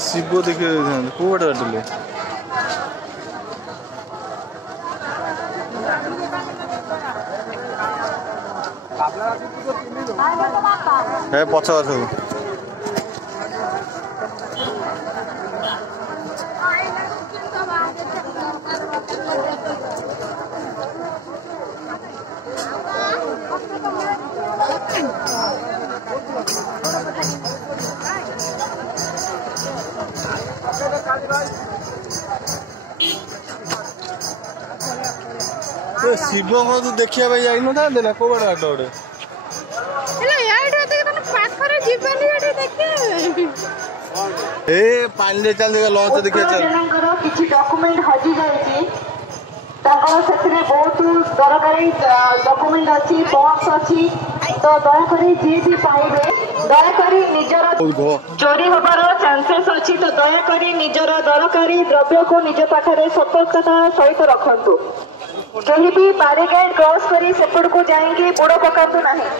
शिव देखिए कौटे बाटले पछ सब शिव को तू देखिया भाई जाई न था ना को बड़ा डोडे हेलो यार तो तने पाखरे जीवन यार देखे ए पानी ले चल लॉन्च देखिया चल जनकर किछि डॉक्यूमेंट हजि जाई ताको सेतरे बहुत दरकारी डॉक्यूमेंट अछि बॉक्स अछि तो दया करी जे भी पाइबे दया करी निजर चोरी होबार चांसेस अछि तो दया करी निजर दरकारी द्रव्य को निज पाखरे सतर्कता सहित रखंतु कहीं भी बैरिकेड क्रॉस करी सेपड़ को जाएंगे बुड़ पकातु नहीं।